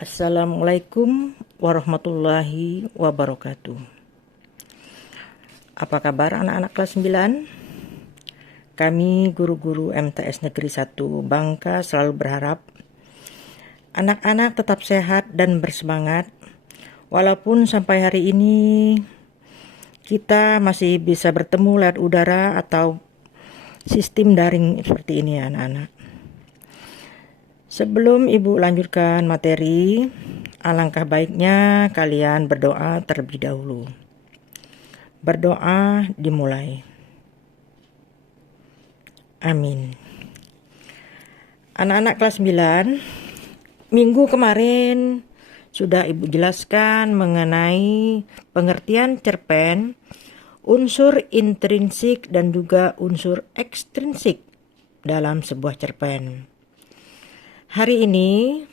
Assalamualaikum warahmatullahi wabarakatuh. Apa kabar anak-anak kelas 9? Kami guru-guru MTS Negeri 1 Bangka selalu berharap anak-anak tetap sehat dan bersemangat. Walaupun sampai hari ini kita masih bisa bertemu lewat udara atau sistem daring seperti ini ya anak-anak. Sebelum Ibu lanjutkan materi, alangkah baiknya kalian berdoa terlebih dahulu. Berdoa dimulai. Amin. Anak-anak kelas 9, minggu kemarin sudah Ibu jelaskan mengenai pengertian cerpen, unsur intrinsik dan juga unsur ekstrinsik dalam sebuah cerpen. Hari ini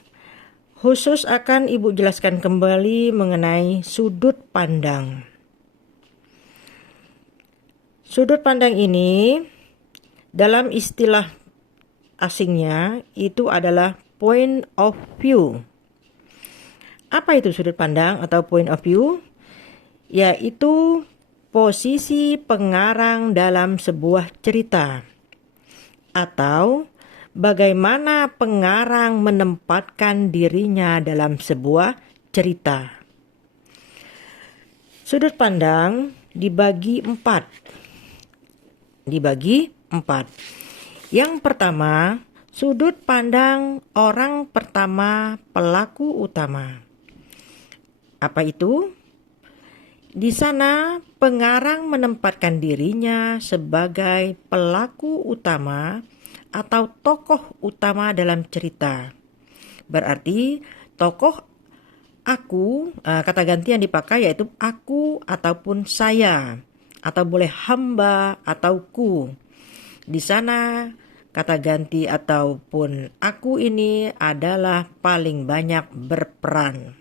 khusus akan Ibu jelaskan kembali mengenai sudut pandang. Sudut pandang ini dalam istilah asingnya itu adalah point of view. Apa itu sudut pandang atau point of view? Yaitu posisi pengarang dalam sebuah cerita atau bagaimana pengarang menempatkan dirinya dalam sebuah cerita. Sudut pandang dibagi 4. Yang pertama, sudut pandang orang pertama pelaku utama. Apa itu? Di sana pengarang menempatkan dirinya sebagai pelaku utama atau tokoh utama dalam cerita. Berarti tokoh aku, kata ganti yang dipakai yaitu aku ataupun saya, atau boleh hamba atau ku. Di sana kata ganti ataupun aku ini adalah paling banyak berperan.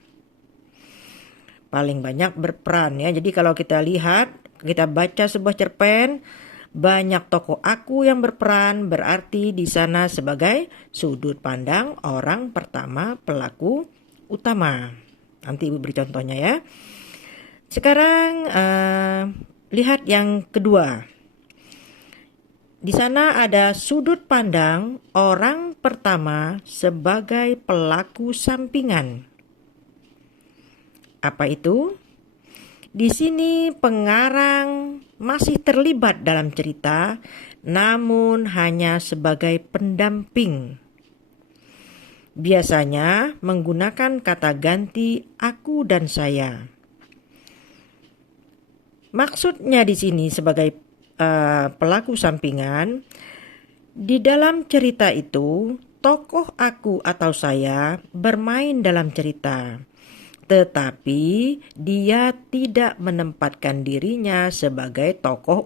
Paling banyak berperan ya. Jadi kalau kita lihat, kita baca sebuah cerpen, banyak tokoh aku yang berperan, berarti di sana sebagai sudut pandang orang pertama pelaku utama. Nanti Ibu beri contohnya ya. Sekarang lihat yang kedua. Di sana ada sudut pandang orang pertama sebagai pelaku sampingan. Apa itu? Di sini pengarang masih terlibat dalam cerita, namun hanya sebagai pendamping. Biasanya menggunakan kata ganti aku dan saya. Maksudnya di sini sebagai pelaku sampingan, di dalam cerita itu tokoh aku atau saya bermain dalam cerita. Tetapi dia tidak menempatkan dirinya sebagai tokoh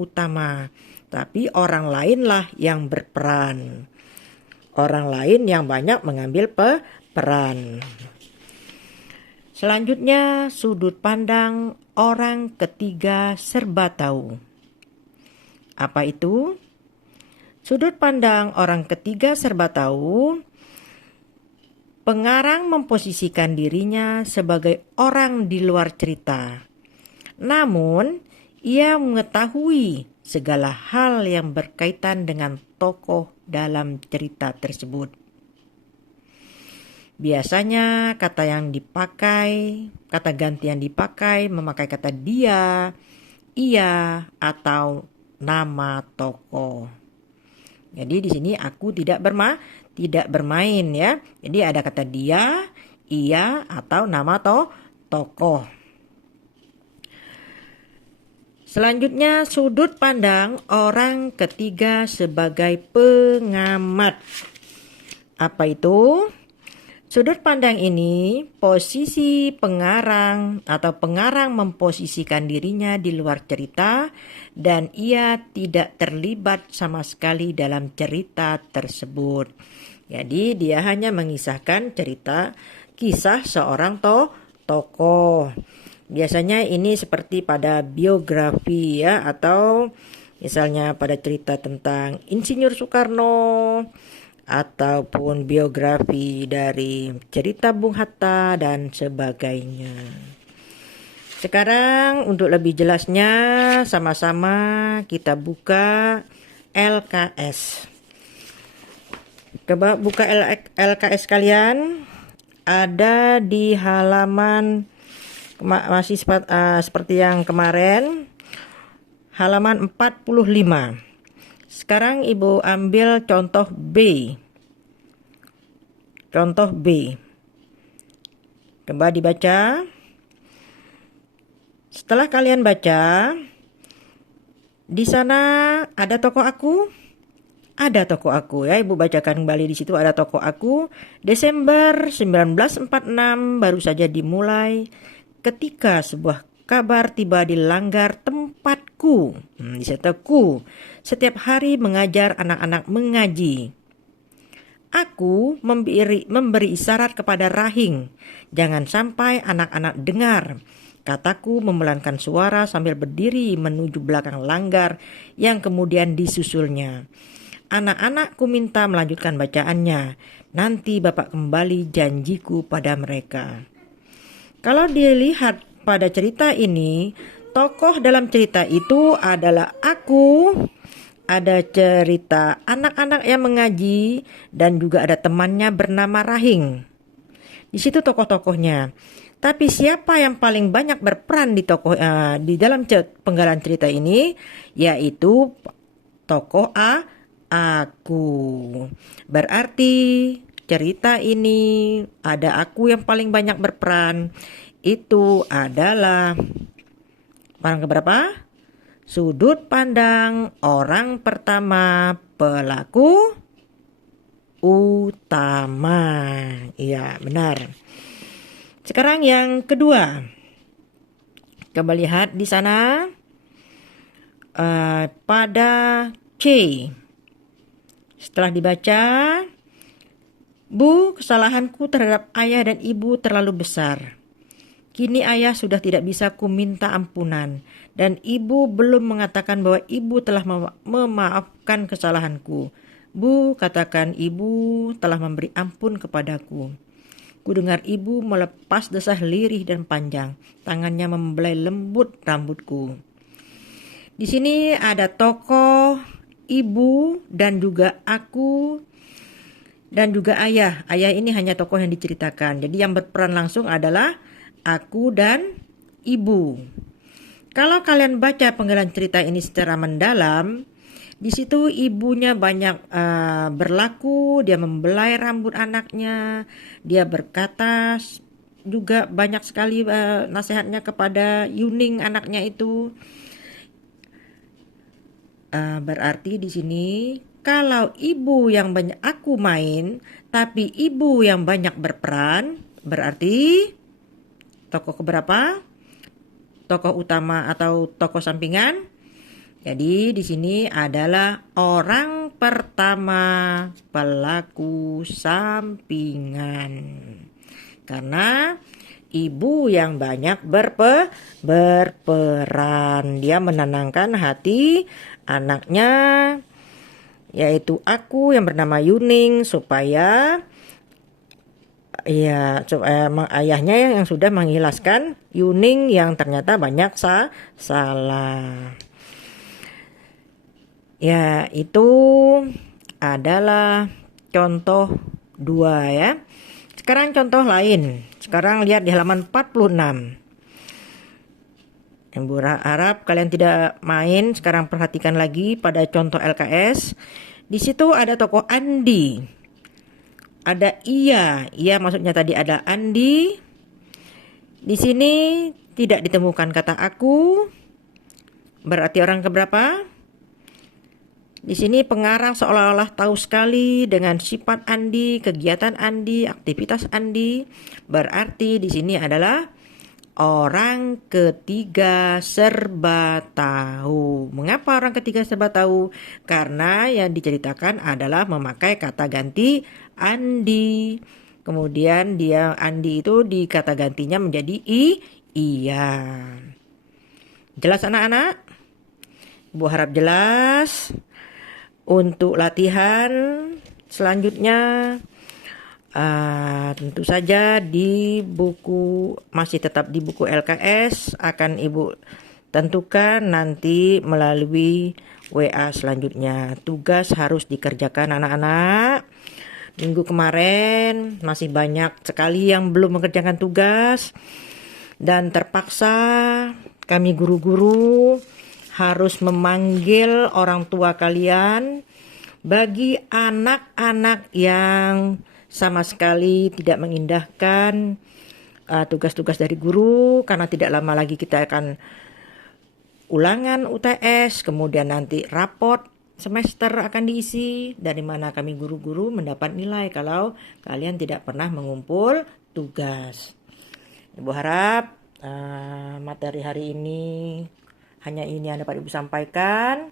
utama. Tapi orang lainlah yang berperan. Orang lain yang banyak mengambil peran. Selanjutnya sudut pandang orang ketiga serba tahu. Apa itu? Sudut pandang orang ketiga serba tahu. Pengarang memposisikan dirinya sebagai orang di luar cerita. Namun, ia mengetahui segala hal yang berkaitan dengan tokoh dalam cerita tersebut. Biasanya kata ganti yang dipakai memakai kata dia, ia, atau nama tokoh. Jadi di sini aku tidak bermain ya. Jadi ada kata dia, ia, atau nama tokoh. Selanjutnya sudut pandang orang ketiga sebagai pengamat. Apa itu? Sudut pandang ini posisi pengarang atau pengarang memposisikan dirinya di luar cerita dan ia tidak terlibat sama sekali dalam cerita tersebut. Jadi dia hanya mengisahkan kisah seorang tokoh. Biasanya ini seperti pada biografi ya, atau misalnya pada cerita tentang Insinyur Soekarno ataupun biografi dari cerita Bung Hatta dan sebagainya. Sekarang untuk lebih jelasnya sama-sama kita buka LKS. Coba buka LKS kalian, ada di halaman masih seperti yang kemarin, halaman 45. Sekarang Ibu ambil contoh B. Contoh B. Coba dibaca. Setelah kalian baca, di sana ada tokoh aku? Ada tokoh aku ya, Ibu bacakan kembali di situ ada tokoh aku. Desember 1946 baru saja dimulai ketika sebuah kabar tiba di langgar tempatku. Di situ setiap hari mengajar anak-anak mengaji. Aku memberi isyarat kepada Rahing, jangan sampai anak-anak dengar. Kataku membelankan suara sambil berdiri menuju belakang langgar yang kemudian disusulnya. Anak-anakku minta melanjutkan bacaannya. Nanti Bapak kembali janjiku pada mereka. Kalau dilihat pada cerita ini, tokoh dalam cerita itu adalah aku. Ada cerita anak-anak yang mengaji dan juga ada temannya bernama Rahing. Di situ tokoh-tokohnya. Tapi siapa yang paling banyak berperan di dalam penggalan cerita ini, yaitu tokoh aku. Berarti cerita ini ada aku yang paling banyak berperan. Itu adalah orang keberapa? Sudut pandang orang pertama, pelaku utama. Iya, benar. Sekarang yang kedua. Coba lihat di sana pada C. Setelah dibaca, Bu, kesalahanku terhadap ayah dan ibu terlalu besar. Kini ayah sudah tidak bisa ku minta ampunan, dan ibu belum mengatakan bahwa ibu telah memaafkan kesalahanku. Bu, katakan ibu telah memberi ampun kepadaku. Ku dengar ibu melepas desah lirih dan panjang, tangannya membelai lembut rambutku. Di sini ada tokoh ibu dan juga aku dan juga ayah. Ayah ini hanya tokoh yang diceritakan. Jadi yang berperan langsung adalah aku dan ibu. Kalau kalian baca penggalan cerita ini secara mendalam, di situ ibunya banyak berlaku, dia membelai rambut anaknya, dia berkata juga banyak sekali nasihatnya kepada Yuning anaknya itu. Berarti di sini kalau ibu yang banyak aku main, tapi ibu yang banyak berperan, berarti tokoh keberapa? Tokoh utama atau tokoh sampingan? Jadi di sini adalah orang pertama, pelaku sampingan. Karena ibu yang banyak berperan, dia menenangkan hati anaknya, yaitu aku yang bernama Yuning, supaya ayahnya yang sudah mengikhlaskan Yuning yang ternyata banyak salah. Ya, itu adalah contoh 2 ya. Sekarang contoh lain. Sekarang lihat di halaman 46. Yang berharap kalian tidak main. Sekarang perhatikan lagi pada contoh LKS. Di situ ada tokoh Andi. Ada Iya maksudnya tadi ada Andi. Di sini tidak ditemukan kata aku. Berarti orang keberapa? Di sini pengarang seolah-olah tahu sekali dengan sifat Andi, kegiatan Andi, aktivitas Andi. Berarti di sini adalah orang ketiga serba tahu. Mengapa orang ketiga serba tahu? Karena yang diceritakan adalah memakai kata ganti Andi. Kemudian Andi itu di kata gantinya menjadi iya. Jelas anak-anak? Bu harap jelas. Untuk latihan selanjutnya tentu saja di buku, masih tetap di buku LKS, akan Ibu tentukan nanti melalui WA selanjutnya. Tugas harus dikerjakan anak-anak. Minggu kemarin masih banyak sekali yang belum mengerjakan tugas, dan terpaksa kami guru-guru harus memanggil orang tua kalian bagi anak-anak yang sama sekali tidak mengindahkan tugas-tugas dari guru, karena tidak lama lagi kita akan ulangan UTS, kemudian nanti raport semester akan diisi, dari mana kami guru-guru mendapat nilai kalau kalian tidak pernah mengumpul tugas. Ibu harap materi hari ini hanya ini yang dapat Ibu sampaikan.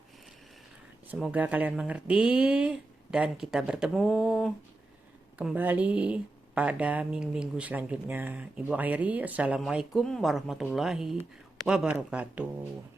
Semoga kalian mengerti dan kita bertemu kembali pada minggu-minggu selanjutnya. Ibu akhiri, Assalamualaikum warahmatullahi wabarakatuh.